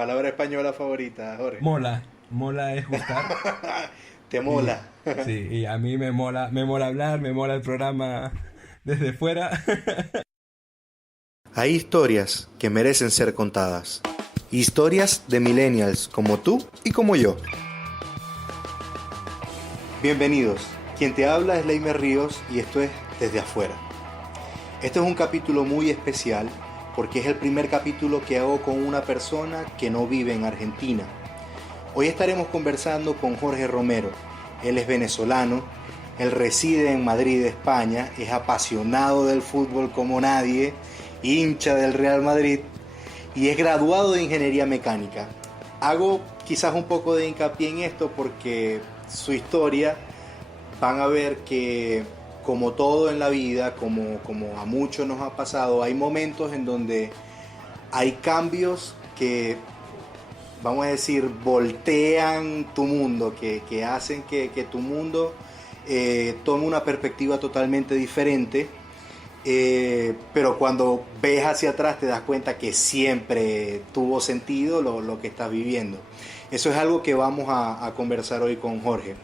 palabra española favorita, Jorge? Mola. Mola es gustar. Te mola. Sí, y a mí me mola hablar, me mola el programa desde fuera. Hay historias que merecen ser contadas. Historias de millennials como tú y como yo. Bienvenidos. Quien te habla es Leimer Ríos y esto es Desde Afuera. Este es un capítulo muy especial porque es el primer capítulo que hago con una persona que no vive en Argentina. Hoy estaremos conversando con Jorge Romero. Él es venezolano, él reside en Madrid, España, es apasionado del fútbol como nadie, hincha del Real Madrid y es graduado de Ingeniería Mecánica. Hago quizás un poco de hincapié en esto porque su historia van a ver que como todo en la vida, como a muchos nos ha pasado, hay momentos en donde hay cambios que, vamos a decir, voltean tu mundo, que hacen que tu mundo tome una perspectiva totalmente diferente, pero cuando ves hacia atrás te das cuenta que siempre tuvo sentido lo que estás viviendo. Eso es algo que vamos a conversar hoy con Jorge.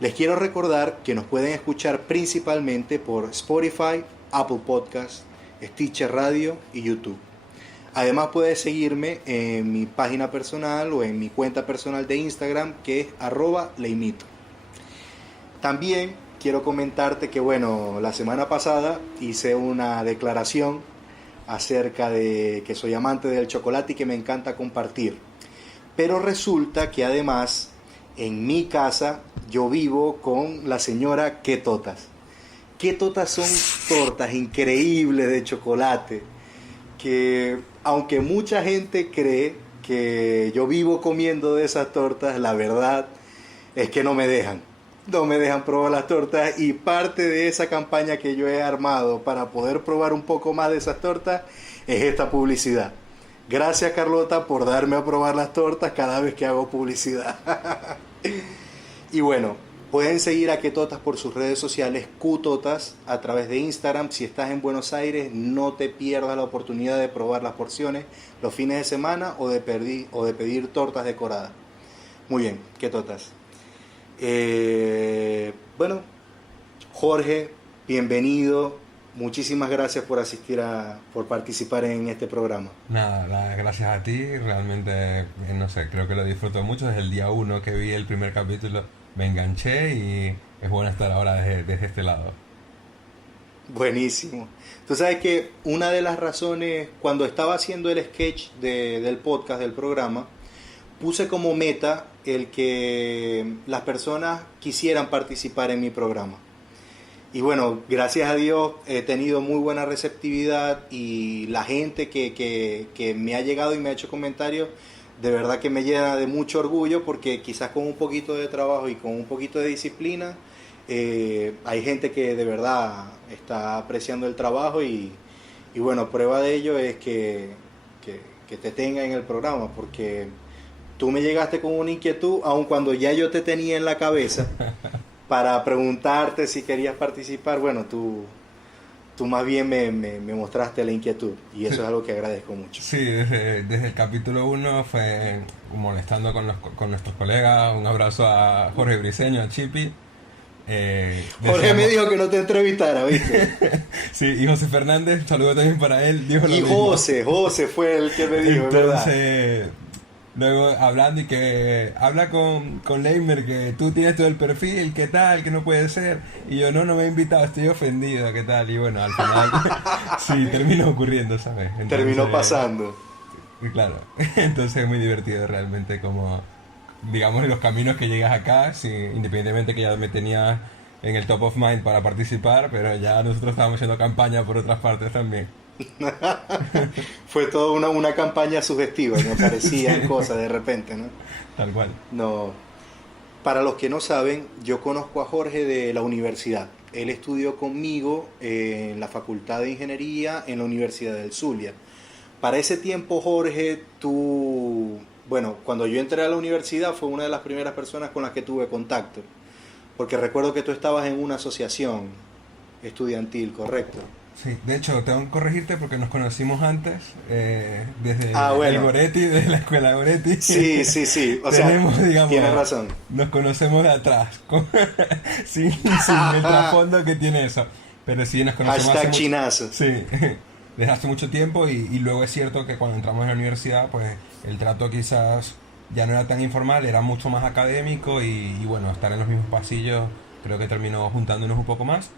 Les quiero recordar que nos pueden escuchar principalmente por Spotify, Apple Podcasts, Stitcher Radio y YouTube. Además puedes seguirme en mi página personal o en mi cuenta personal de Instagram, que es @leimito. También quiero comentarte que la semana pasada hice una declaración acerca de que soy amante del chocolate y que me encanta compartir. Pero resulta que además en mi casa yo vivo con la señora Quetotas. Quetotas son tortas increíbles de chocolate que, aunque mucha gente cree que yo vivo comiendo de esas tortas, la verdad es que no me dejan probar las tortas, y parte de esa campaña que yo he armado para poder probar un poco más de esas tortas es esta publicidad. Gracias, Carlota, por darme a probar las tortas cada vez que hago publicidad. Y bueno, pueden seguir a Quetotas por sus redes sociales, Qtotas, a través de Instagram. Si estás en Buenos Aires, no te pierdas la oportunidad de probar las porciones los fines de semana o de pedir tortas decoradas. Muy bien, Quetotas. Jorge, bienvenido. Muchísimas gracias por por participar en este programa. Nada, gracias a ti. Realmente, no sé, creo que lo disfruto mucho. Desde el día 1 que vi el primer capítulo me enganché y es bueno estar ahora desde este lado. Buenísimo. Tú sabes que una de las razones, cuando estaba haciendo el sketch del podcast, del programa, puse como meta el que las personas quisieran participar en mi programa. Y bueno, gracias a Dios he tenido muy buena receptividad, y la gente que me ha llegado y me ha hecho comentarios, de verdad que me llena de mucho orgullo, porque quizás con un poquito de trabajo y con un poquito de disciplina, hay gente que de verdad está apreciando el trabajo, y bueno, prueba de ello es que te tenga en el programa, porque tú me llegaste con una inquietud, aun cuando ya yo te tenía en la cabeza para preguntarte si querías participar. Bueno, tú más bien me mostraste la inquietud, y eso es algo que agradezco mucho. Sí, desde el capítulo 1 fue molestando con nuestros colegas. Un abrazo a Jorge Briceño, a Chipi. Jorge me dijo que no te entrevistara, ¿viste? Sí, y José Fernández, un saludo también para él. Dijo y José fue el que me dijo, entonces, ¿verdad? Luego hablando y que habla con Leimer, que tú tienes todo el perfil, ¿qué tal? Que no puede ser. Y yo, no me he invitado, estoy ofendido, ¿qué tal? Y bueno, al final sí, terminó ocurriendo, ¿sabes? Entonces, terminó pasando. Claro, entonces es muy divertido realmente, como, digamos, los caminos que llegas acá, sí, independientemente que ya me tenía en el top of mind para participar, pero ya nosotros estábamos haciendo campaña por otras partes también. Fue toda una campaña sugestiva, me parecían sí. Cosas de repente, ¿no? Tal cual. No. Para los que no saben, yo conozco a Jorge de la universidad. Él estudió conmigo en la Facultad de Ingeniería en la Universidad del Zulia. Para ese tiempo, Jorge, cuando yo entré a la universidad fue una de las primeras personas con las que tuve contacto, porque recuerdo que tú estabas en una asociación estudiantil, ¿correcto? Sí, de hecho, tengo que corregirte porque nos conocimos antes, desde el Bueno, Goretti, desde la escuela Goretti. sí, sí, sí, o sea, Tenemos, tienes digamos, razón. nos conocemos de atrás, sin el trasfondo que tiene eso. Pero sí, nos conocemos hace Hashtag mucho, chinazo. sí, desde hace mucho tiempo y luego es cierto que cuando entramos en la universidad, pues el trato quizás ya no era tan informal, era mucho más académico y bueno, estar en los mismos pasillos creo que terminó juntándonos un poco más.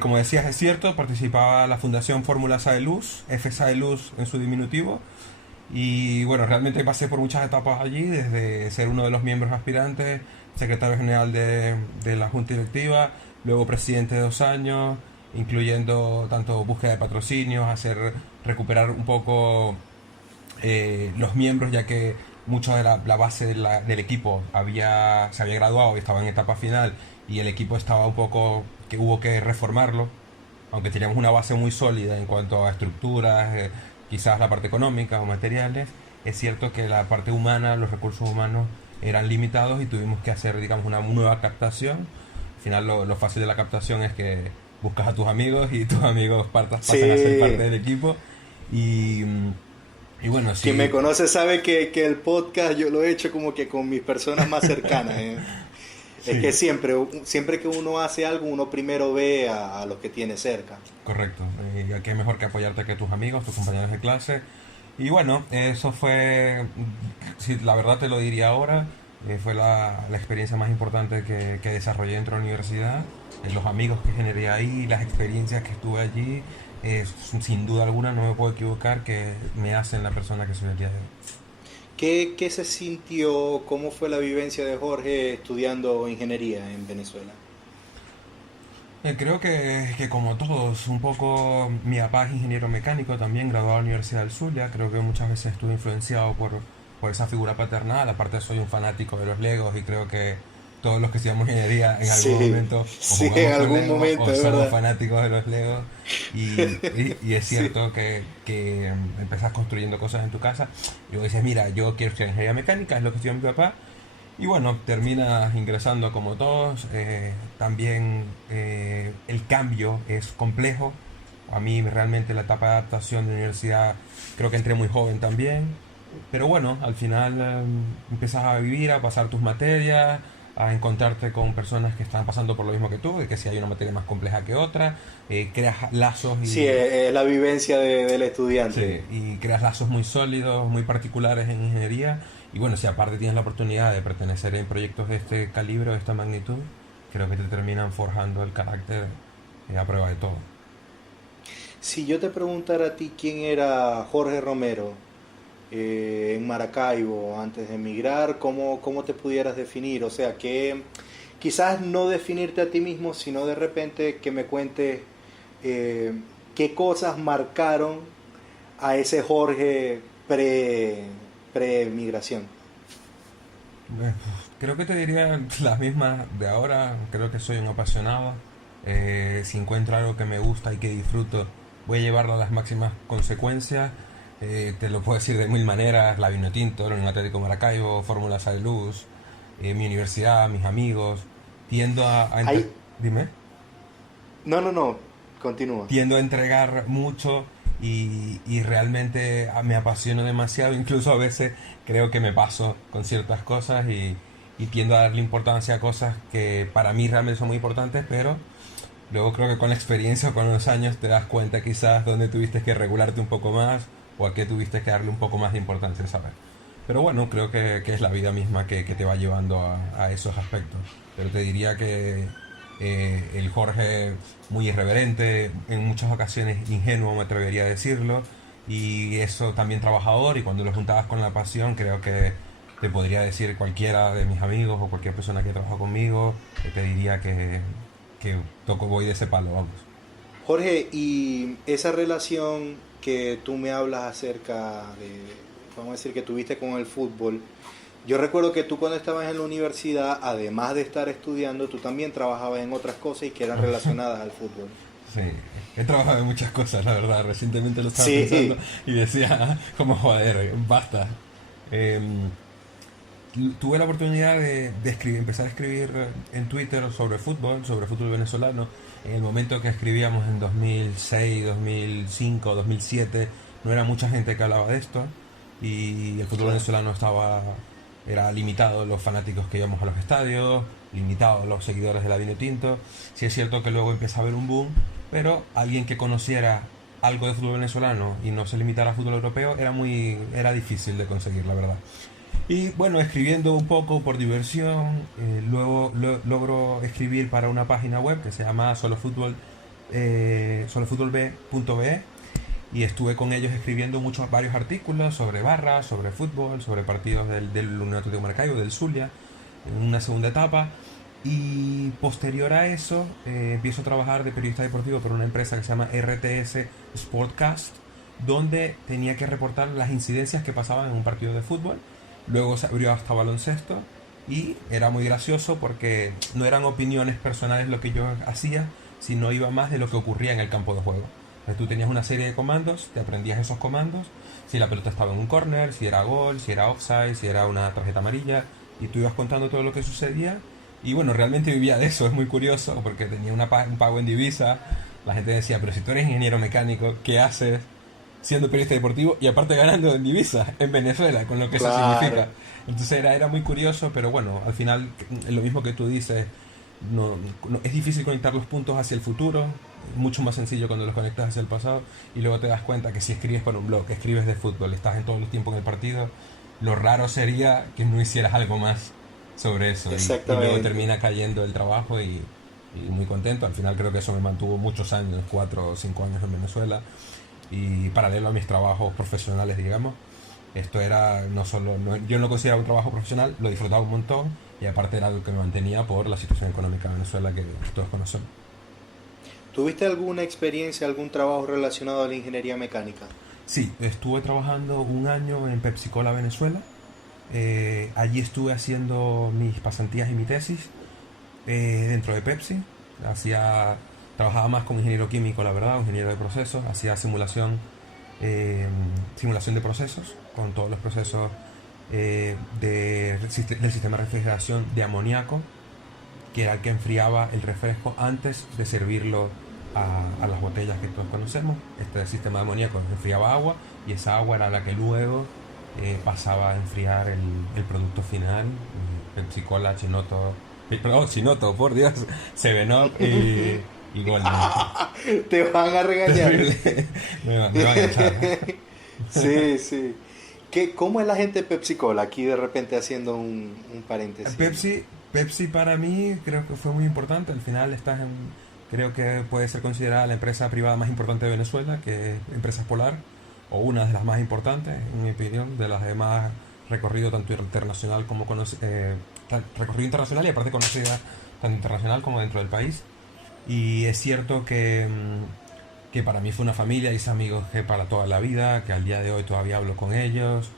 Como decías, es cierto, participaba la Fundación Fórmula Saeluz, F Saeluz en su diminutivo, y bueno, realmente pasé por muchas etapas allí, desde ser uno de los miembros aspirantes, secretario general de la Junta Directiva, luego presidente de 2 años, incluyendo tanto búsqueda de patrocinios, recuperar un poco los miembros, ya que mucha de la base del equipo se había graduado y estaba en etapa final, y el equipo estaba un poco que hubo que reformarlo, aunque teníamos una base muy sólida en cuanto a estructuras, quizás la parte económica o materiales. Es cierto que la parte humana, los recursos humanos eran limitados y tuvimos que hacer, digamos, una nueva captación. Al final lo fácil de la captación es que buscas a tus amigos y tus amigos pasan a ser parte Sí, del equipo. Y, y bueno, quien me sí, conoce sabe que el podcast yo lo he hecho como que con mis personas más cercanas. Es que sí, siempre que uno hace algo, uno primero ve a los que tiene cerca. correcto. Y aquí es mejor que apoyarte que tus amigos, tus compañeros de clase. Y bueno, eso fue, si la verdad te lo diría ahora, fue la experiencia más importante que desarrollé dentro de la universidad. Los amigos que generé ahí, las experiencias que estuve allí, sin duda alguna, no me puedo equivocar, que me hacen la persona que soy el día de hoy. ¿Qué se sintió? ¿Cómo fue la vivencia de Jorge estudiando ingeniería en Venezuela? Creo que como todos, un poco mi papá es ingeniero mecánico también, graduado de la Universidad del Zulia. Creo que muchas veces estuve influenciado por esa figura paternal. Aparte soy un fanático de los Legos y creo que todos los que estudiamos ingeniería en algún Sí, momento o sí, en jugamos con algún Legos momento, o es somos verdad. fanáticos de los Legos. Y es Sí. cierto que empezás construyendo cosas en tu casa y luego dices, mira, yo quiero estudiar ingeniería mecánica, es lo que estudia mi papá. Y bueno, terminas ingresando como todos. También el cambio es complejo. A mí realmente la etapa de adaptación de universidad creo que entré muy joven también. Pero bueno, al final empiezas a vivir, a pasar tus materias, a encontrarte con personas que están pasando por lo mismo que tú, y que si hay una materia más compleja que otra, creas lazos Sí, es la vivencia del sí, estudiante. y creas lazos muy sólidos, muy particulares en ingeniería. Y bueno, si aparte tienes la oportunidad de pertenecer en proyectos de este calibre o de esta magnitud, creo que te terminan forjando el carácter a prueba de todo. Si yo te preguntara a ti quién era Jorge Romero en Maracaibo antes de emigrar, ¿cómo te pudieras definir? O sea, que quizás no definirte a ti mismo, sino de repente que me cuentes eh, qué cosas marcaron a ese Jorge pre-migración. Creo que te diría las mismas de ahora. Creo que soy un apasionado. Si encuentro algo que me gusta y que disfruto, voy a llevarlo a las máximas consecuencias. Te lo puedo decir de mil maneras: la Vinotinto, el Unión Atlético Maracaibo, Fórmula Luz, mi universidad, mis amigos. Tiendo Ahí, dime. no, continúa. Tiendo a entregar mucho y realmente me apasiono demasiado. Incluso a veces creo que me paso con ciertas cosas y tiendo a darle importancia a cosas que para mí realmente son muy importantes, pero luego creo que con la experiencia o con los años te das cuenta quizás dónde tuviste que regularte un poco más o a qué tuviste que darle un poco más de importancia, ¿sabes? Pero bueno, creo que es la vida misma que te va llevando a esos aspectos. Pero te diría que el Jorge muy irreverente, en muchas ocasiones ingenuo me atrevería a decirlo, y eso también trabajador, y cuando lo juntabas con la pasión creo que te podría decir cualquiera de mis amigos o cualquier persona que trabaja conmigo, te diría que toco voy de ese palo, vamos. Jorge, y esa relación que tú me hablas acerca de, vamos a decir, que tuviste con el fútbol, yo recuerdo que tú cuando estabas en la universidad, además de estar estudiando, tú también trabajabas en otras cosas y que eran relacionadas al fútbol. Sí, he trabajado en muchas cosas, la verdad. Recientemente lo estaba pensando Sí, y decía, como joder, basta. Em, tuve la oportunidad de empezar a escribir en Twitter sobre fútbol venezolano. En el momento que escribíamos en 2006, 2005, 2007, no era mucha gente que hablaba de esto y el fútbol Claro. venezolano era limitado los fanáticos que íbamos a los estadios, limitado los seguidores de la Vinotinto. Sí es cierto que luego empieza a haber un boom, pero alguien que conociera algo de fútbol venezolano y no se limitara a fútbol europeo era difícil de conseguir, la verdad. Y bueno, escribiendo un poco por diversión, luego logro escribir para una página web que se llama solofutbolb.be y estuve con ellos escribiendo varios artículos sobre barras, sobre fútbol, sobre partidos del Unión Atlético de Maracaibo, del Zulia, en una segunda etapa. Y posterior a eso, empiezo a trabajar de periodista deportivo por una empresa que se llama RTS Sportcast, donde tenía que reportar las incidencias que pasaban en un partido de fútbol. Luego se abrió hasta baloncesto y era muy gracioso porque no eran opiniones personales lo que yo hacía, sino iba más de lo que ocurría en el campo de juego. Entonces tú tenías una serie de comandos, te aprendías esos comandos, si la pelota estaba en un corner, si era gol, si era offside, si era una tarjeta amarilla, y tú ibas contando todo lo que sucedía. Y bueno, realmente vivía de eso, es muy curioso porque tenía un pago en divisa. La gente decía, pero si tú eres ingeniero mecánico, ¿qué haces siendo periodista deportivo y aparte ganando en divisa en Venezuela, con lo que eso Claro. significa? Entonces era muy curioso, pero bueno, al final lo mismo que tú dices, es difícil conectar los puntos hacia el futuro, mucho más sencillo cuando los conectas hacia el pasado, y luego te das cuenta que si escribes para un blog, escribes de fútbol, estás en todo el tiempo en el partido, lo raro sería que no hicieras algo más sobre eso, y luego Exactamente. termina cayendo el trabajo y muy contento. Al final creo que eso me mantuvo muchos años, 4 o 5 años en Venezuela, y paralelo a mis trabajos profesionales, digamos. Esto era no solo, yo no lo consideraba un trabajo profesional, lo disfrutaba un montón y aparte era algo que me mantenía por la situación económica de Venezuela que todos conocemos. ¿Tuviste alguna experiencia, algún trabajo relacionado a la ingeniería mecánica? Sí, estuve trabajando un año en Pepsi Cola Venezuela. Allí estuve haciendo mis pasantías y mi tesis dentro de Pepsi. Hacía, trabajaba más como ingeniero químico, la verdad, ingeniero de procesos. Hacía eh, simulación de procesos con todos los procesos del sistema de refrigeración de amoníaco, que era el que enfriaba el refresco antes de servirlo a las botellas que todos conocemos. Este sistema de amoníaco enfriaba agua y esa agua era la que luego pasaba a enfriar el producto final, Pepsi Cola, Chinoto, perdón, Chinoto, por Dios, Seven Up y Golden. Te van a regañar. Terrible. Me van a echar. Sí, sí. ¿Cómo es la gente de Pepsi Cola? Aquí de repente haciendo un paréntesis. Pepsi para mí creo que fue muy importante. Al final creo que puede ser considerada la empresa privada más importante de Venezuela, que es Empresas Polar, o una de las más importantes, en mi opinión, de las de más recorrido tanto internacional como recorrido internacional y aparte conocida tanto internacional como dentro del país. Y es cierto que para mí fue una familia, hice amigos que para toda la vida, que al día de hoy todavía hablo con ellos.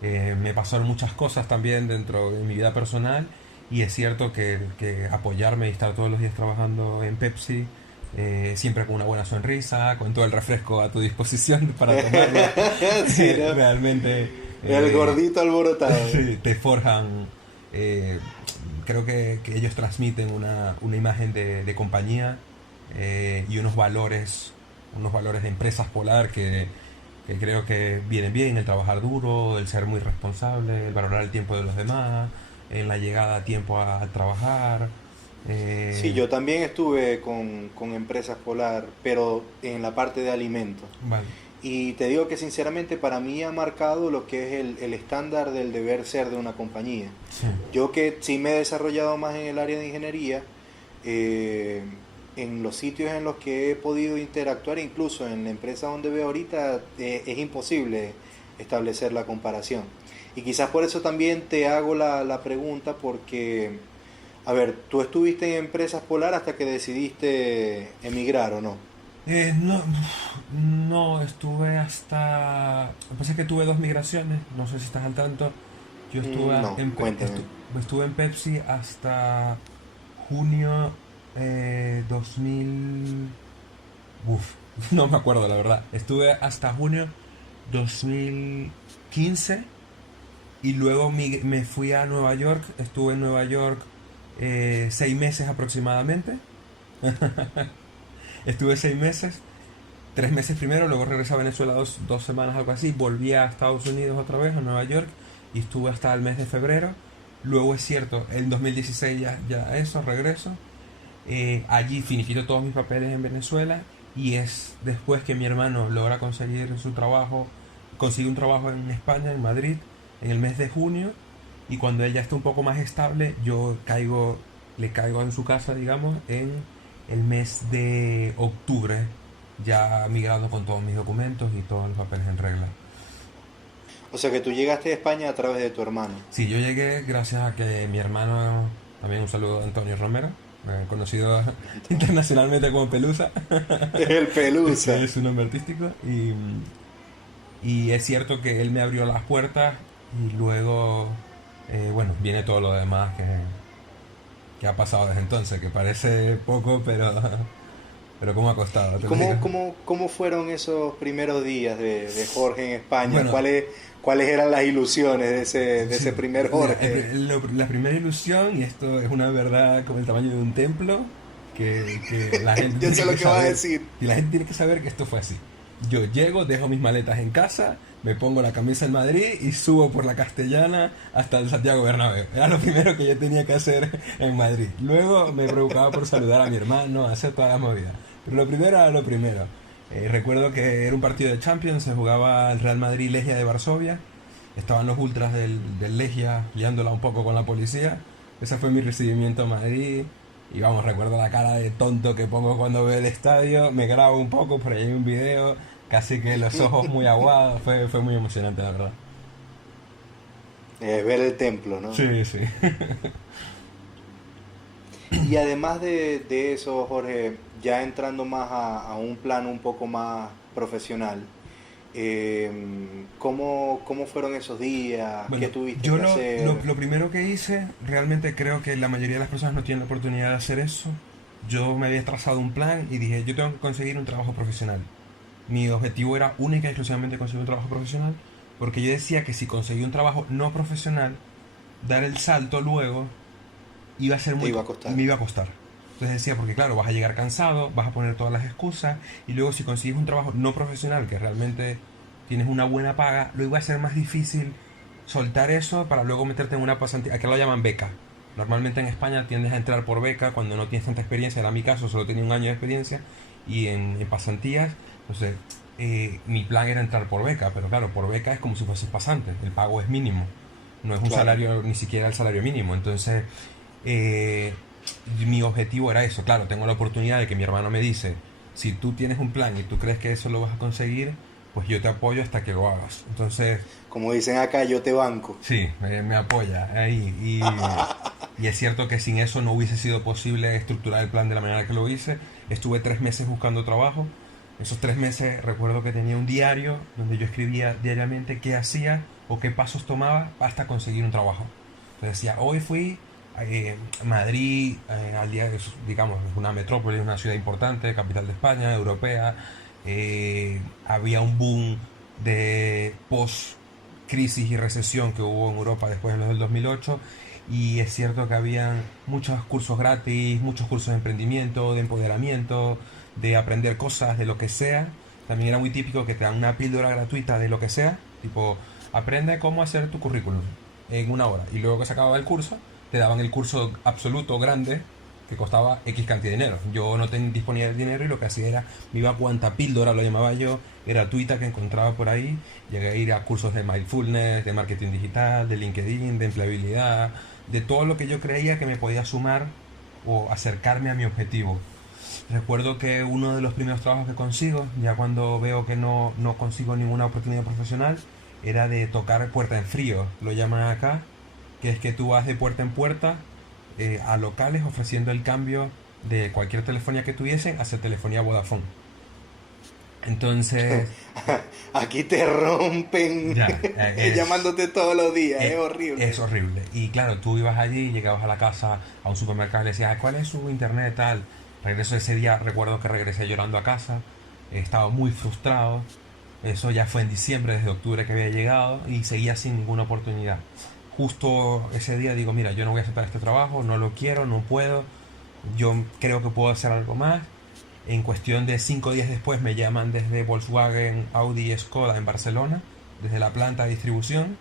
Me pasaron muchas cosas también dentro de mi vida personal y es cierto que apoyarme y estar todos los días trabajando en Pepsi, siempre con una buena sonrisa, con todo el refresco a tu disposición para tomarlo, Sí, ¿no? realmente El gordito alborotado. sí, te forjan. eh, Creo que ellos transmiten una imagen de compañía y unos valores de empresas polar que creo que vienen bien, el trabajar duro, el ser muy responsable, el valorar el tiempo de los demás, en la llegada a tiempo a trabajar. Sí, eh, yo también estuve con Empresas Polar, pero en la parte de alimentos. vale, Y te digo que sinceramente para mí ha marcado lo que es el estándar del deber ser de una compañía. sí, Yo que sí me he desarrollado más en el área de ingeniería, eh, en los sitios en los que he podido interactuar, incluso en la empresa donde veo ahorita, es imposible establecer la comparación. Y quizás por eso también te hago la pregunta, porque, a ver, tú estuviste en Empresas Polar hasta que decidiste emigrar, ¿o no? No, no, estuve hasta... Lo que pasa es que tuve dos migraciones, no sé si estás al tanto. Yo No, cuéntame. estuve en Pepsi hasta junio 2000... Uf, no me acuerdo la verdad. Estuve hasta junio 2015 Y luego me fui a Nueva York, estuve en Nueva York 6 meses aproximadamente. Estuve 6 meses, 3 meses primero, luego regresé a Venezuela 2 semanas, algo así, volví a Estados Unidos otra vez, a Nueva York, y estuve hasta el mes de febrero. Luego es cierto, en 2016 ya eso, regreso. Allí finiquito todos mis papeles en Venezuela, y es después que mi hermano logra conseguir su trabajo, consigue un trabajo en España, en Madrid, en el mes de junio, y cuando él ya está un poco más estable, le caigo en su casa, digamos, en el mes de octubre, ya migrando con todos mis documentos y todos los papeles en regla. O sea que tú llegaste a España a través de tu hermano. Sí, yo llegué gracias a que mi hermano, también un saludo a Antonio Romero, conocido internacionalmente como Pelusa, El Pelusa. que es su nombre artístico, y es cierto que él me abrió las puertas, y luego, bueno, viene todo lo demás que ha pasado desde entonces, que parece poco, pero cómo ha costado, te lo digo. ¿Cómo fueron esos primeros días de Jorge en España? Bueno, ¿Cuáles eran las ilusiones de ese sí, primer Jorge? la primera ilusión, y esto es una verdad como el tamaño de un templo, que la gente Yo tiene sé lo que que vas a saber, decir. y la gente tiene que saber que esto fue así. Yo llego, dejo mis maletas en casa, me pongo la camisa en Madrid y subo por la Castellana hasta el Santiago Bernabéu. Era lo primero que yo tenía que hacer en Madrid. Luego me preocupaba por saludar a mi hermano, hacer toda la movida. Pero lo primero era lo primero. Recuerdo que era un partido de Champions, se jugaba el Real Madrid-Legia de Varsovia. Estaban los ultras del Legia liándola un poco con la policía. Ese fue mi recibimiento a Madrid. Y vamos, recuerdo la cara de tonto que pongo cuando veo el estadio. Me grabo un poco, por ahí hay un video. Casi que los ojos muy aguados. Fue muy emocionante, la verdad. Ver el templo, ¿no? Sí, sí. Y además de eso, Jorge, ya entrando más a un plano un poco más profesional, ¿cómo fueron esos días? Bueno, ¿Qué tuviste yo que hacer? lo primero que hice, realmente creo que la mayoría de las personas no tienen la oportunidad de hacer eso. Yo me había trazado un plan y dije, yo tengo que conseguir un trabajo profesional. Mi objetivo era única y exclusivamente conseguir un trabajo profesional, porque yo decía que si conseguía un trabajo no profesional, dar el salto luego iba a ser Te muy... iba a costar. me iba a costar. Entonces decía, porque claro, vas a llegar cansado, vas a poner todas las excusas, y luego si consigues un trabajo no profesional, que realmente tienes una buena paga, lo iba a ser más difícil soltar eso para luego meterte en una pasantía. Aquí lo llaman beca. Normalmente en España tiendes a entrar por beca cuando no tienes tanta experiencia. Era mi caso, solo tenía un año de experiencia, y en pasantías. Entonces, mi plan era entrar por beca, pero claro, por beca es como si fueses pasante, el pago es mínimo, no es un Claro. salario, ni siquiera el salario mínimo. Entonces, eh, mi objetivo era eso. Claro, tengo la oportunidad de que mi hermano me dice, si tú tienes un plan y tú crees que eso lo vas a conseguir, pues yo te apoyo hasta que lo hagas. Entonces, Como dicen acá, yo te banco. sí, me apoya ahí. Y es cierto que sin eso no hubiese sido posible estructurar el plan de la manera que lo hice. Estuve 3 meses buscando trabajo. Esos 3 meses recuerdo que tenía un diario donde yo escribía diariamente qué hacía o qué pasos tomaba hasta conseguir un trabajo. Entonces decía, hoy fui a Madrid, al día, digamos, es una metrópoli, una ciudad importante, capital de España, europea. Había un boom de post-crisis y recesión que hubo en Europa después de los del 2008. Y es cierto que habían muchos cursos gratis, muchos cursos de emprendimiento, de empoderamiento, de aprender cosas, de lo que sea. También era muy típico que te dan una píldora gratuita de lo que sea, tipo, aprende cómo hacer tu currículum en una hora. Y luego que se acababa el curso, te daban el curso absoluto grande que costaba X cantidad de dinero. Yo no disponía del dinero, y lo que hacía era, me iba a cuanta píldora, lo llamaba yo, gratuita, que encontraba por ahí. Llegué a ir a cursos de mindfulness, de marketing digital, de LinkedIn, de empleabilidad, de todo lo que yo creía que me podía sumar o acercarme a mi objetivo. Recuerdo que uno de los primeros trabajos que consigo, ya cuando veo que no consigo ninguna oportunidad profesional, era de tocar puerta en frío, lo llaman acá, que es que tú vas de puerta en puerta a locales ofreciendo el cambio de cualquier telefonía que tuviesen hacia telefonía Vodafone. Entonces, Aquí te rompen ya, llamándote todos los días, es horrible. es horrible. Y claro, tú ibas allí, llegabas a la casa, a un supermercado, y le decías, ¿cuál es su internet tal? Regreso ese día, recuerdo que regresé llorando a casa, estaba muy frustrado, Eso ya fue en diciembre, desde octubre que había llegado y seguía sin ninguna oportunidad. Justo ese día digo, mira, yo no voy a aceptar este trabajo, no lo quiero, no puedo, yo creo que puedo hacer algo más. En cuestión de 5 días después me llaman desde Volkswagen, Audi y Skoda en Barcelona, desde la planta de distribución,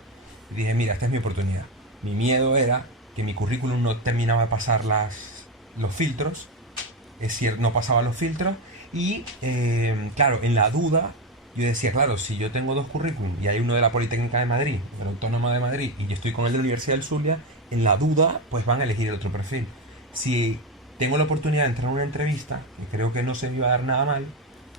y dije, mira, esta es mi oportunidad. Mi miedo era que mi currículum no terminaba de pasar los filtros, es cierto, no pasaba los filtros, y claro, en la duda, yo decía, claro, si yo tengo dos currículum y hay uno de la Politécnica de Madrid, de la Autónoma de Madrid, y yo estoy con el de la Universidad del Zulia, en la duda, pues van a elegir el otro perfil. Si tengo la oportunidad de entrar a una entrevista, que creo que no se me iba a dar nada mal,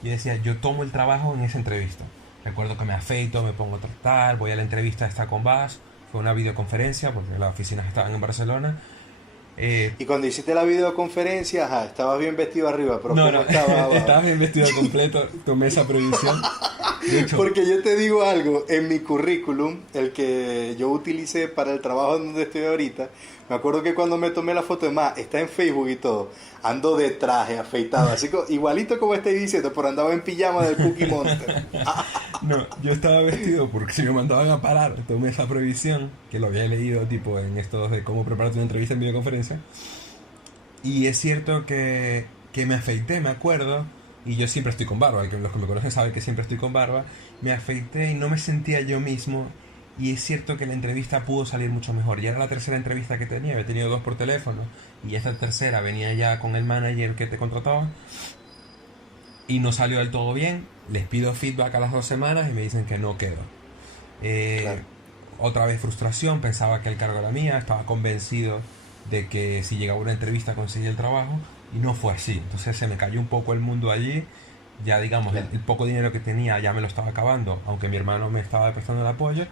yo decía, yo tomo el trabajo en esa entrevista. Recuerdo que me afeito, me pongo a tratar, voy a la entrevista esta con Bas, fue una videoconferencia porque las oficinas estaban en Barcelona. Y cuando hiciste la videoconferencia, ajá, estabas bien vestido arriba, pero No, ¿cómo no, estaba abajo? estabas bien vestido completo, tomé esa previsión. De hecho, Porque yo te digo algo, en mi currículum, el que yo utilicé para el trabajo donde estoy ahorita, me acuerdo que cuando me tomé la foto, de más, está en Facebook y todo, ando de traje, afeitado, así igualito como estáis diciendo, pero andaba en pijama del Cookie Monster. no, yo estaba vestido porque si me mandaban a parar, tomé esa previsión, que lo había leído tipo en estos de cómo prepararte una entrevista en videoconferencia. Y es cierto que me afeité, me acuerdo, y yo siempre estoy con barba, que los que me conocen saben que siempre estoy con barba, me afeité y no me sentía yo mismo, y es cierto que la entrevista pudo salir mucho mejor. Ya era la tercera entrevista que tenía, había tenido dos por teléfono, y esta tercera venía ya con el manager que te contrataba, y no salió del todo bien. Les pido feedback a las 2 semanas y me dicen que no quedo. Eh, Claro. Otra vez frustración, pensaba que el cargo era mía, estaba convencido de que si llegaba a una entrevista conseguía el trabajo y no fue así. Entonces se me cayó un poco el mundo allí, ya digamos, Claro. el poco dinero que tenía ya me lo estaba acabando, aunque mi hermano me estaba prestando el apoyo.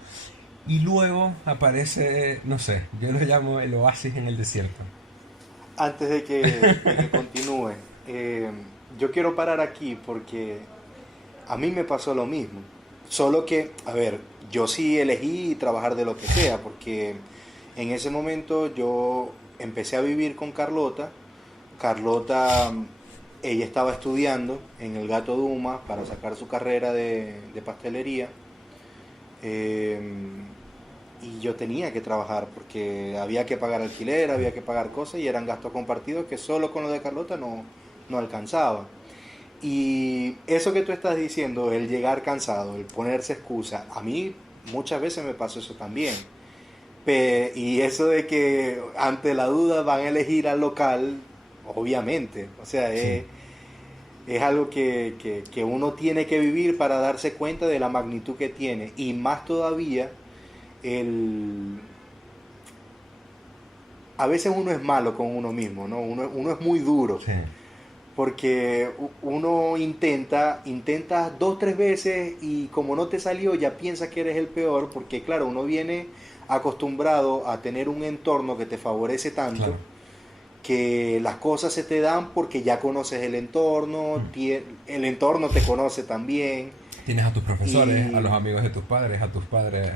Y luego aparece, no sé, yo lo llamo el oasis en el desierto. Antes de que continúe, yo quiero parar aquí porque a mí me pasó lo mismo. Solo que, a ver, yo sí elegí trabajar de lo que sea, porque en ese momento yo empecé a vivir con Carlota. Carlota, ella estaba estudiando en el Gato Dumas para sacar su carrera de pastelería. eh, y yo tenía que trabajar porque había que pagar alquiler, había que pagar cosas y eran gastos compartidos que solo con lo de Carlota no alcanzaba. Y eso que tú estás diciendo, el llegar cansado, el ponerse excusa, a mí muchas veces me pasó eso también. Y eso de que ante la duda van a elegir al local, obviamente, o sea, Sí, es algo que uno tiene que vivir para darse cuenta de la magnitud que tiene. Y más todavía, el... a veces uno es malo con uno mismo, ¿no? Uno es muy duro. sí. Porque uno intenta dos, tres veces y como no te salió ya piensas que eres el peor, porque claro, uno viene acostumbrado a tener un entorno que te favorece tanto, Claro. que las cosas se te dan porque ya conoces el entorno, Mm. el entorno te conoce también. Tienes a tus profesores, a Y los amigos de tus padres, a tus padres.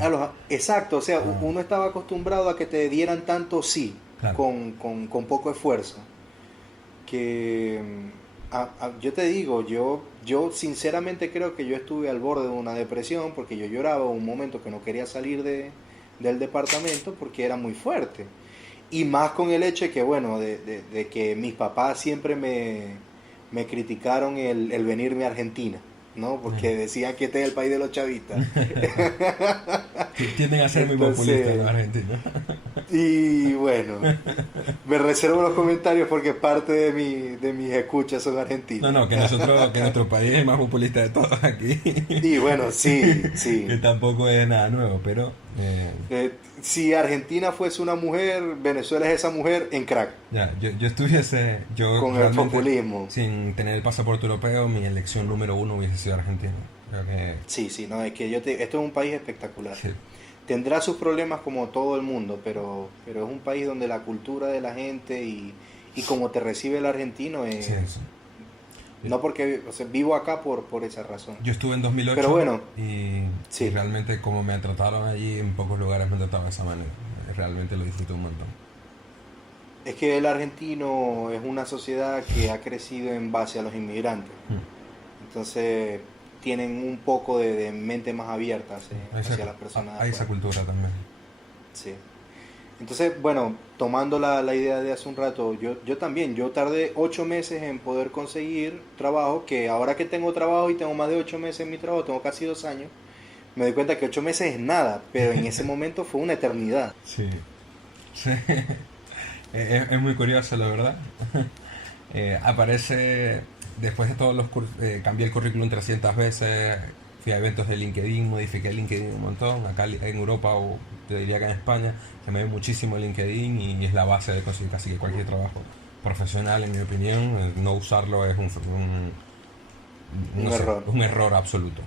exacto, o sea, Ah, uno estaba acostumbrado a que te dieran tanto sí, claro. con poco esfuerzo. Que yo te digo, yo sinceramente creo que yo estuve al borde de una depresión porque yo lloraba un momento que no quería salir del departamento porque era muy fuerte. Y más con el hecho de que, bueno, de que mis papás siempre me criticaron el venirme a Argentina, ¿no? Porque decían que este es el país de los chavistas. Tienden a ser muy populistas los Entonces, argentinos. y bueno, me reservo los comentarios porque parte de mis escuchas son No, argentinos. no, que nuestro país es el más populista de todos aquí. Y bueno, sí, sí. Que tampoco es nada nuevo, pero Si Argentina fuese una mujer, Venezuela es esa mujer en crack, ya, yo estuviese, yo con el realmente, populismo. sin tener el pasaporte europeo, mi elección número uno hubiese sido Argentina. Creo que Sí, sí, no, es que esto es un país espectacular. sí, Tendrá sus problemas como todo el mundo, pero es un país donde la cultura de la gente y como te recibe el argentino es... sí, sí. No porque, o sea, vivo acá por esa razón. Yo estuve en Pero 2008 bueno, y sí. realmente como me trataron allí, en pocos lugares me trataban de esa manera. Realmente lo disfruté un montón. Es que el argentino es una sociedad que ha crecido en base a los inmigrantes. Mm. Entonces, tienen un poco de mente más abierta hacia las personas de hay esa afuera. cultura también. Sí. Entonces, bueno, tomando la idea de hace un rato, yo también, yo tardé 8 meses en poder conseguir trabajo, que ahora que tengo trabajo y tengo más de 8 meses en mi trabajo, tengo casi 2 años, me doy cuenta que 8 meses es nada, pero en ese momento fue una eternidad. Sí, sí. Es muy curioso, la verdad. Aparece, después de todos los cursos, cambié el currículum 300 veces, fui a eventos de LinkedIn, modifiqué LinkedIn un montón. Acá en Europa, o te diría que en España, se me ve muchísimo LinkedIn y es la base de conseguir casi que cualquier trabajo profesional, en mi opinión. No usarlo es Un no sé, error. un error absoluto.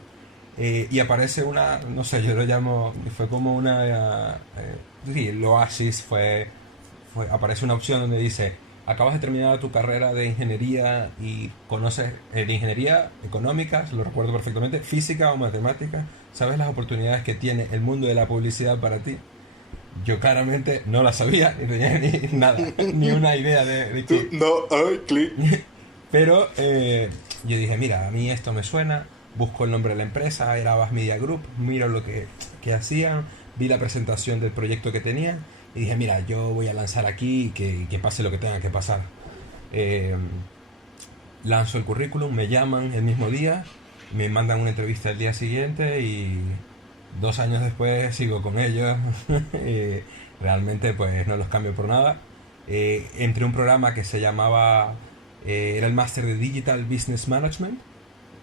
Y aparece una, no sé, yo lo llamo, fue como una, sí, el oasis aparece una opción donde dice, acabas de terminar tu carrera de ingeniería y conoces, de ingeniería económica, lo recuerdo perfectamente, física o matemática, sabes las oportunidades que tiene el mundo de la publicidad para ti. Yo claramente no la sabía, ni tenía ni nada, ni una idea de qué. No, ay, clic. Pero yo dije, mira, a mí esto me suena, busco el nombre de la empresa, era Abbas Media Group, miro lo que hacían, vi la presentación del proyecto que tenían y dije, mira, yo voy a lanzar aquí y que pase lo que tenga que pasar. Eh, Lanzo el currículum, me llaman el mismo día, me mandan una entrevista el día siguiente y 2 años después sigo con ellos. Realmente pues no los cambio por nada. Entré a un programa que se llamaba, era el máster de Digital Business Management,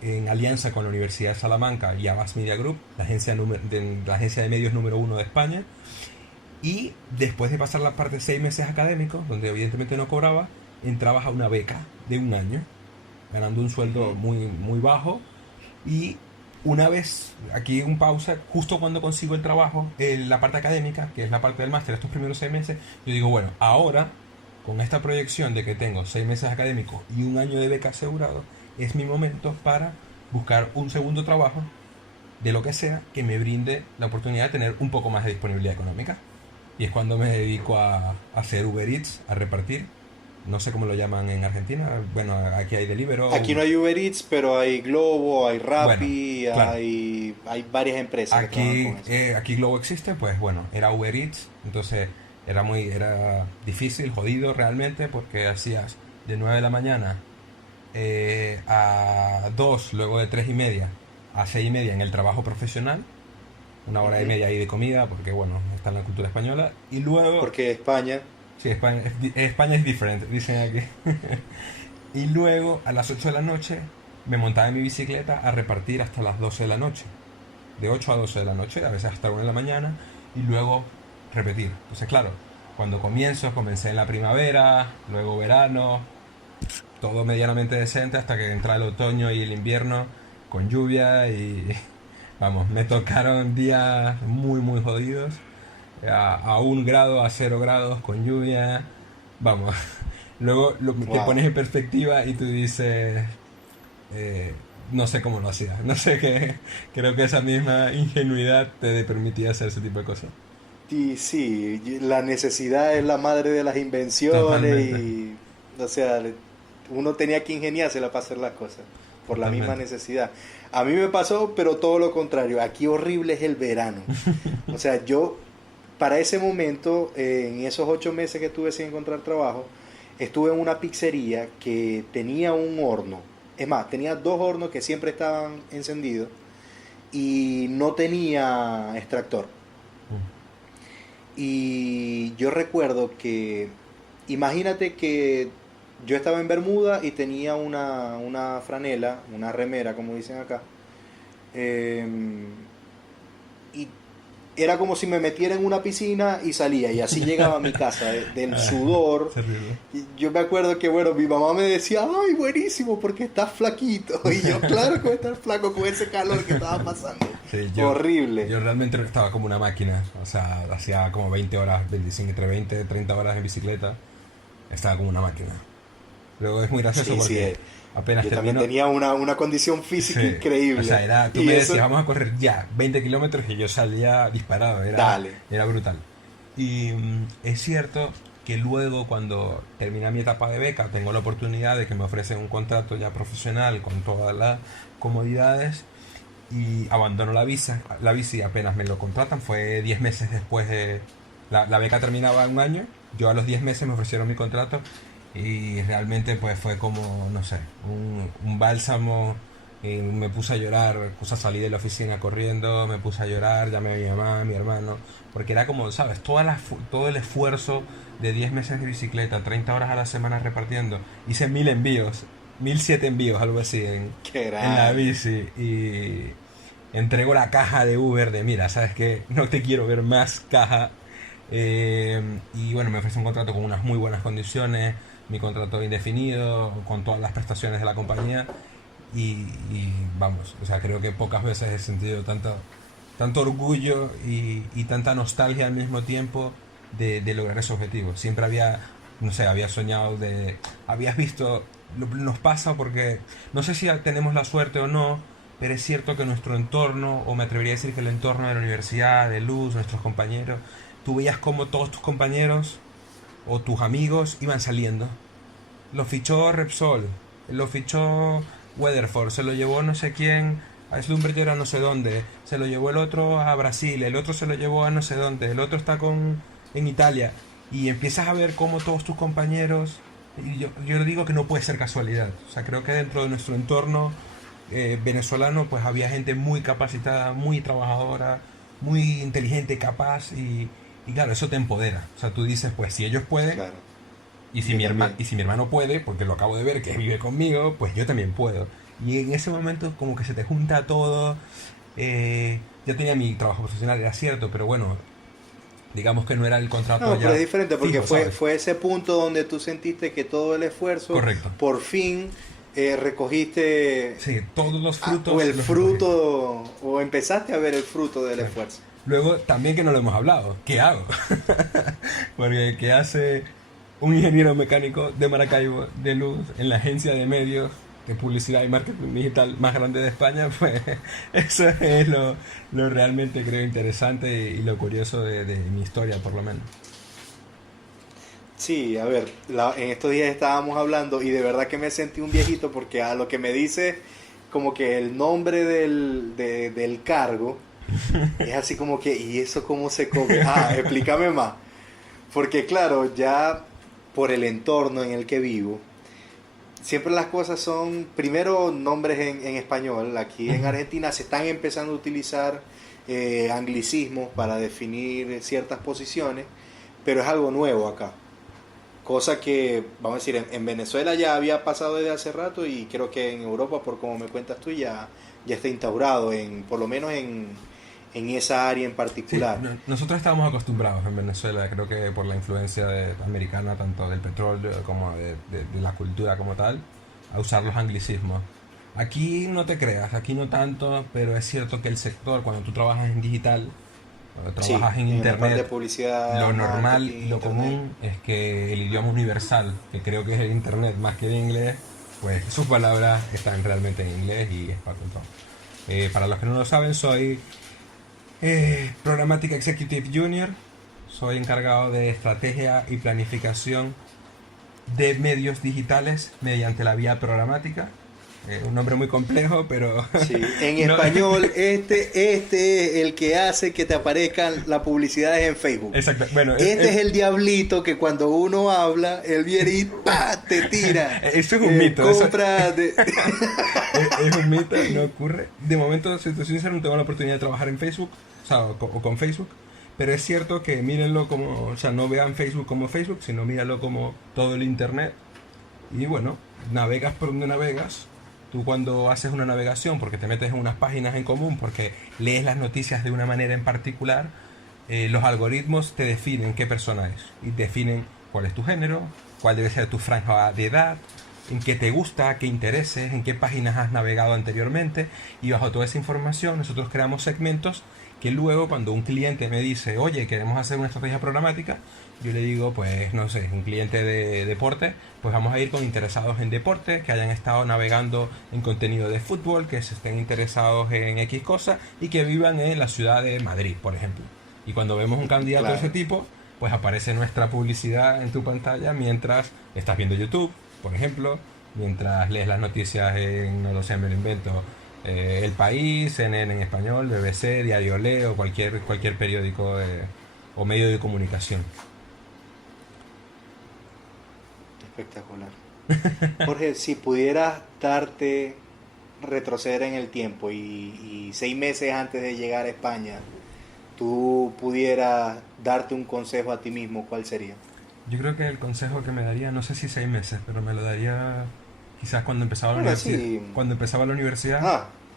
en alianza con la Universidad de Salamanca y Abbas Media Group, la agencia de medios número 1 de España. Y después de pasar la parte de 6 meses académicos, donde evidentemente no cobraba, entrabas a una beca de 1 año, ganando un sueldo muy, muy bajo. Y una vez, aquí un pausa, justo cuando consigo el trabajo, la parte académica, que es la parte del máster, estos primeros 6 meses, yo digo, bueno, ahora, con esta proyección de que tengo 6 meses académicos y 1 año de beca asegurado, es mi momento para buscar un segundo trabajo, de lo que sea, que me brinde la oportunidad de tener un poco más de disponibilidad económica. Y es cuando me dedico a hacer Uber Eats, a repartir. No sé cómo lo llaman en Argentina. Bueno, aquí hay Deliveroo. Aquí no hay Uber Eats, pero hay Globo, hay Rappi, Bueno, claro. hay varias empresas que trabajan Aquí, con eso. aquí Globo existe, pues bueno, era Uber Eats. Entonces era difícil, jodido realmente, porque hacías de 9 de la mañana a 2, luego de 3:30 a 6:30 en el trabajo profesional. 1 hora y media ahí de comida, porque bueno, está en la cultura española. Y luego... Porque España, Sí, España es diferente, dicen aquí. Y luego, a las 8 de la noche, me montaba en mi bicicleta a repartir hasta las 12 de la noche. De 8 a 12 de la noche, a veces hasta 1 de la mañana, y luego repetir. Entonces, claro, cuando comencé en la primavera, luego verano, todo medianamente decente, hasta que entra el otoño y el invierno, con lluvia y... Vamos, me tocaron días muy, muy jodidos. A 1 grado, a 0 grados, con lluvia. Vamos, luego te wow. pones en perspectiva y tú dices, no sé cómo lo hacía, no sé qué, creo que esa misma ingenuidad te permitía hacer ese tipo de cosas. Y sí, la necesidad es la madre de las invenciones Totalmente, y, o sea, uno tenía que ingeniársela para hacer las cosas por la misma totalmente. necesidad. A mí me pasó, pero todo lo contrario. Aquí horrible es el verano. O sea, yo para ese momento, en esos 8 meses que estuve sin encontrar trabajo, estuve en una pizzería que tenía un horno. Es más, tenía 2 hornos que siempre estaban encendidos y no tenía extractor. Y yo recuerdo que, imagínate que yo estaba en Bermuda y tenía una franela, una remera, como dicen acá. eh, y era como si me metiera en una piscina y salía, y así llegaba a mi casa, del sudor. Terrible. Y yo me acuerdo que, bueno, mi mamá me decía, ay, buenísimo, porque estás flaquito. Y yo, claro que voy a estar flaco con ese calor que estaba pasando. Sí, Horrible. yo realmente estaba como una máquina, o sea, hacía como 20 horas, 25, entre 20 y 30 horas en bicicleta, estaba como una máquina. Luego es muy gracioso Sí, sí. porque apenas Yo también termino... tenía una condición física Sí, increíble. o sea, tú Y me eso, decías, vamos a correr ya 20 kilómetros y yo salía disparado, dale. era brutal. Y es cierto que luego, cuando termina mi etapa de beca, tengo la oportunidad de que me ofrecen un contrato ya profesional con todas las comodidades y abandono la bici apenas me lo contratan, fue 10 meses después de... La beca terminaba en un año, yo a los 10 meses me ofrecieron mi contrato y realmente pues fue como, no sé, un bálsamo. Me puse a llorar, puse a salir de la oficina corriendo, me puse a llorar, llamé a mi mamá, a mi hermano, porque era como, ¿sabes? Todo el esfuerzo de 10 meses de bicicleta, 30 horas a la semana repartiendo, hice 1000 envíos, 1007 envíos, algo así, en la bici, y entrego la caja de Uber de, mira, ¿sabes qué? No te quiero ver más caja. Y bueno, me ofrece un contrato con unas muy buenas condiciones, mi contrato indefinido, con todas las prestaciones de la compañía. Y vamos, o sea, creo que pocas veces he sentido tanto orgullo y tanta nostalgia al mismo tiempo de lograr ese objetivo. Siempre no sé, había soñado habías visto, nos pasa porque, no sé si tenemos la suerte o no, pero es cierto que nuestro entorno, o me atrevería a decir que el entorno de la universidad, de Luz, nuestros compañeros, tú veías como todos tus compañeros o tus amigos iban saliendo. Lo fichó Repsol, lo fichó Weatherford, se lo llevó no sé quién a Slumberger a no sé dónde, se lo llevó el otro a Brasil, el otro se lo llevó a no sé dónde, el otro está en Italia, y empiezas a ver cómo todos tus compañeros, y yo digo que no puede ser casualidad, o sea, creo que dentro de nuestro entorno venezolano pues había gente muy capacitada, muy trabajadora, muy inteligente, capaz, y claro, eso te empodera, o sea, tú dices, pues si ellos pueden, claro. Y si mi hermano puede, porque lo acabo de ver que vive conmigo, pues yo también puedo. Y en ese momento como que se te junta todo. Ya tenía mi trabajo profesional, era cierto, pero bueno, digamos que no era el contrato. No, ya pero es diferente porque fijo, fue ese punto donde tú sentiste que todo el esfuerzo, correcto, por fin recogiste, sí, todos los frutos. O el fruto, o empezaste a ver el fruto del esfuerzo. Luego, también que no lo hemos hablado, ¿qué hago? Porque ¿qué hace un ingeniero mecánico de Maracaibo, de Luz, en la agencia de medios de publicidad y marketing digital más grande de España? Pues eso es lo realmente creo interesante y lo curioso de mi historia, por lo menos. Sí, a ver, en estos días estábamos hablando y de verdad que me sentí un viejito porque a lo que me dice como que el nombre del cargo es así como que, ¿y eso cómo se come? Explícame más. Porque claro, ya por el entorno en el que vivo, siempre las cosas son, primero, nombres en español. Aquí en Argentina se están empezando a utilizar anglicismos para definir ciertas posiciones, pero es algo nuevo acá. Cosa que, vamos a decir, en Venezuela ya había pasado desde hace rato y creo que en Europa, por como me cuentas tú, ya está instaurado, por lo menos en esa área en particular. Sí, nosotros estábamos acostumbrados en Venezuela, creo que por la influencia americana, tanto del petróleo como de la cultura como tal, a usar los anglicismos. Aquí no te creas, aquí no tanto, pero es cierto que el sector, cuando tú trabajas en digital, trabajas en internet, de publicidad, lo normal y lo común es que el idioma universal, que creo que es el internet más que el inglés, pues sus palabras están realmente en inglés y es para todo. Para los que no lo saben, soy Programmatic Executive Junior, soy encargado de estrategia y planificación de medios digitales mediante la vía programática. Un nombre muy complejo, pero... Sí, en no. Español, este es el que hace que te aparezcan las publicidades en Facebook. Exacto. Bueno, es el diablito que cuando uno habla, él viene y ¡pah! Te tira. Eso es un mito. Compra es un mito, no ocurre. De momento, si te soy sincero, no tengo la oportunidad de trabajar en Facebook, o con Facebook. Pero es cierto que mírenlo como... O sea, no vean Facebook como Facebook, sino mírenlo como todo el internet. Y bueno, navegas por donde navegas. Tú cuando haces una navegación, porque te metes en unas páginas en común, porque lees las noticias de una manera en particular, los algoritmos te definen qué persona es. Y definen cuál es tu género, cuál debe ser tu franja de edad, en qué te gusta, qué intereses, en qué páginas has navegado anteriormente. Y bajo toda esa información nosotros creamos segmentos que luego cuando un cliente me dice, oye, queremos hacer una estrategia programática, yo le digo, pues no sé, un cliente de deporte, pues vamos a ir con interesados en deporte, que hayan estado navegando en contenido de fútbol, que se estén interesados en X cosa y que vivan en la ciudad de Madrid, por ejemplo. Y cuando vemos un candidato de ese tipo, pues aparece nuestra publicidad en tu pantalla mientras estás viendo YouTube, por ejemplo, mientras lees las noticias en, no lo sé, me lo invento, El País, CNN en español, BBC, Diario Leo, cualquier periódico o medio de comunicación. Espectacular. Jorge, si pudieras retroceder en el tiempo y 6 meses antes de llegar a España, tú pudieras darte un consejo a ti mismo, ¿cuál sería? Yo creo que el consejo que me daría, no sé si 6 meses, pero me lo daría quizás cuando empezaba la Bueno, universidad. sí. Cuando empezaba la universidad,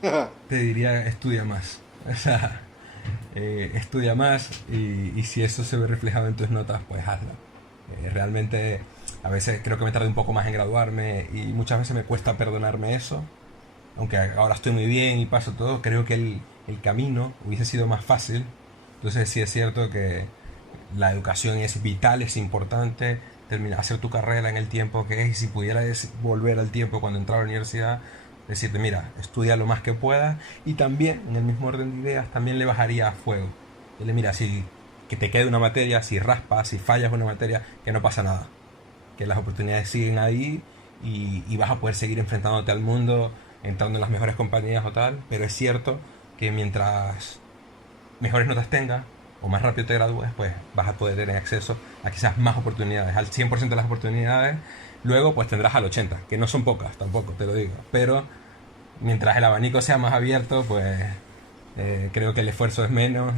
Ah, te diría estudia más. O sea, estudia más y si eso se ve reflejado en tus notas, pues hazlo. Realmente a veces creo que me tardé un poco más en graduarme y muchas veces me cuesta perdonarme eso. Aunque ahora estoy muy bien y paso todo, creo que el camino hubiese sido más fácil. Entonces sí es cierto que la educación es vital, es importante, hacer tu carrera en el tiempo que es, y si pudieras volver al tiempo cuando entraba a la universidad, decirte, mira, estudia lo más que puedas, y también, en el mismo orden de ideas, también le bajaría a fuego. Dile, mira, si que te quede una materia, si raspas, si fallas una materia, que no pasa nada, que las oportunidades siguen ahí y vas a poder seguir enfrentándote al mundo, entrando en las mejores compañías o tal, pero es cierto que mientras mejores notas tengas o más rápido te gradúes, pues vas a poder tener acceso a quizás más oportunidades, al 100% de las oportunidades. Luego pues tendrás al 80%, que no son pocas tampoco, te lo digo, pero mientras el abanico sea más abierto, pues creo que el esfuerzo es menos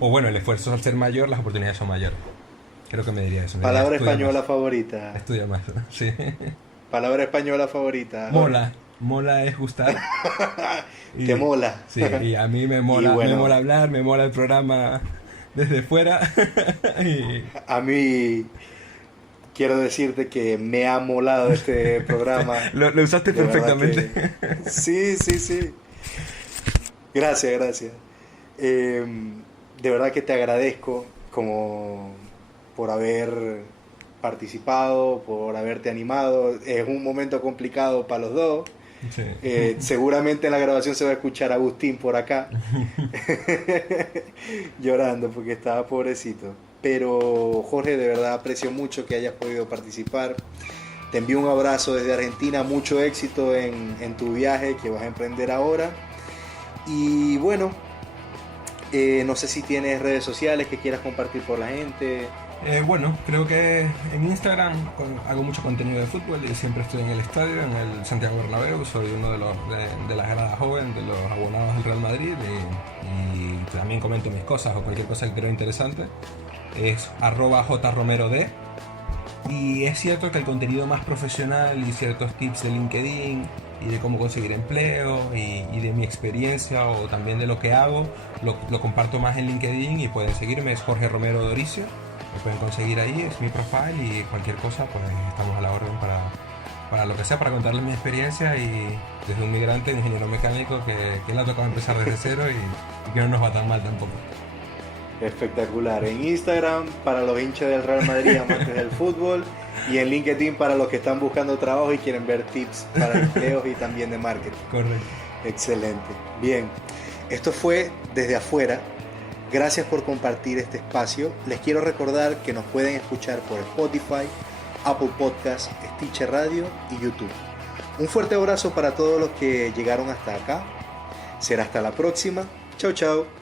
o bueno, el esfuerzo al ser mayor, las oportunidades son mayores. Creo que me diría eso. palabra Estudia española más, favorita. estudia más, sí. Palabra española favorita, Jorge. Mola es gustar. Te mola. Sí, y a mí me Y bueno, me mola hablar, me mola el programa desde fuera. y, a mí quiero decirte que me ha molado este programa. lo usaste De verdad perfectamente. que... Sí, sí, sí. Gracias, gracias. De verdad que te agradezco como por haber participado, por haberte animado. Es un momento complicado para los dos. Sí. Seguramente en la grabación se va a escuchar a Agustín por acá llorando porque estaba pobrecito. Pero Jorge, de verdad aprecio mucho que hayas podido participar. Te envío un abrazo desde Argentina, mucho éxito en tu viaje que vas a emprender ahora. Y bueno, no sé si tienes redes sociales que quieras compartir por la gente. Bueno, creo que en Instagram hago mucho contenido de fútbol y siempre estoy en el estadio, en el Santiago Bernabéu. Soy uno de la grada joven, de los abonados del Real Madrid, y también comento mis cosas o cualquier cosa que creo interesante. Es @jromerod. Y es cierto que el contenido más profesional y ciertos tips de LinkedIn y de cómo conseguir empleo y de mi experiencia o también de lo que hago lo comparto más en LinkedIn, y pueden seguirme, es Jorge Romero Doricio. Me pueden conseguir ahí, es mi profile, y cualquier cosa pues estamos a la orden para lo que sea, para contarles mi experiencia y desde un migrante, un ingeniero mecánico que le ha tocado empezar desde cero y que no nos va tan mal tampoco. Espectacular. En Instagram para los hinchas del Real Madrid, amantes del fútbol, y en LinkedIn para los que están buscando trabajo y quieren ver tips para empleos y también de marketing. Correcto. Excelente. Bien, esto fue Desde Afuera. Gracias por compartir este espacio. Les quiero recordar que nos pueden escuchar por Spotify, Apple Podcasts, Stitcher Radio y YouTube. Un fuerte abrazo para todos los que llegaron hasta acá. Será hasta la próxima. Chao, chao.